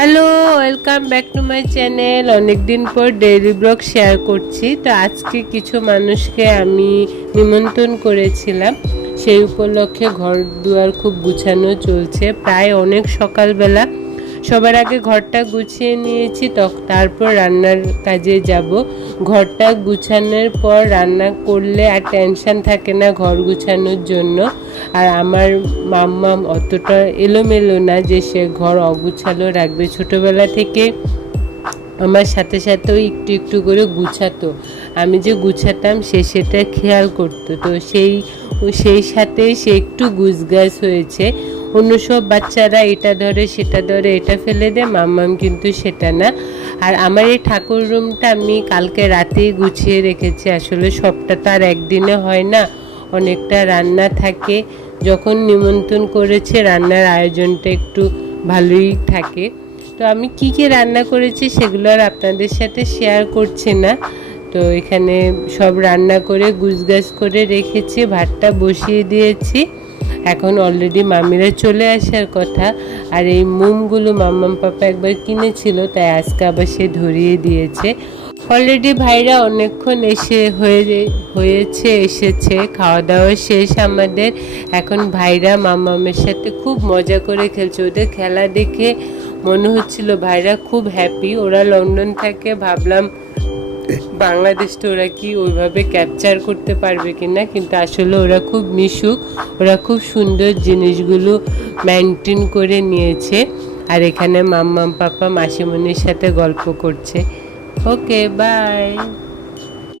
Hello, welcome back to my channel. অনেকদিন পর daily blog share করছি। তো আজকে কিছু মানুষকে আমি নিমন্ত্রণ করেছিলাম, সেই উপলক্ষে ঘর দুয়ার খুব গুছানো চলছে। প্রায় অনেক সকালবেলা সবার আগে ঘরটা গুছিয়ে নিয়েছি, তারপর রান্নার কাজে যাব। ঘরটা গুছানোর পর রান্না করলে আর টেনশন থাকে না ঘর গুছানোর জন্য। আর আমার মাম্মা অতটা এলোমেলো না যে সে ঘর অগুছালো রাখবে। ছোটোবেলা থেকে আমার সাথে সাথেও একটু একটু করে গুছাতো, আমি যে গুছাতাম সে সেটা খেয়াল করতো। তো সেই সাথে সে একটু গুছগাছ হয়েছে। অন্য সব বাচ্চারা এটা ধরে সেটা ধরে, এটা ফেলে দেয়, মাম্মাম কিন্তু সেটা না। আর আমার এই ঠাকুর রুমটা আমি কালকে রাতেই গুছিয়ে রেখেছি। আসলে সবটা তো আর একদিনে হয় না, অনেকটা রান্না থাকে। যখন নিমন্ত্রণ করেছে রান্নার আয়োজনটা একটু ভালোই থাকে। তো আমি কি কি রান্না করেছি সেগুলো আর আপনাদের সাথে শেয়ার করছি না। তো এখানে সব রান্না করে গুছগাছ করে রেখেছি, ভাতটা বসিয়ে দিয়েছি। এখন অলরেডি মামিরা চলে আসার কথা। আর এই মোমগুলো মাম্মাম পাপা একবার কিনেছিল, তাই আজকে আবার সে ধরিয়ে দিয়েছে। অলরেডি ভাইরা অনেকক্ষণ এসেছে, খাওয়া দাওয়া শেষ আমাদের। এখন ভাইরা মাম্মামের সাথে খুব মজা করে খেলছে। ওদের খেলা দেখে মনে হচ্ছিল ভাইরা খুব হ্যাপি। ওরা লন্ডন থাকে, ভাবলাম বাংলাদেশটা ওরা কি ওইভাবে ক্যাপচার করতে পারবে কিনা, কিন্তু আসলে ওরা খুব মিশুক, ওরা খুব সুন্দর জিনিসগুলো মেনটেন করে নিয়েছে। আর এখানে মাম্মাম পাপা মাসিমণির সাথে গল্প করছে। ওকে, বাই।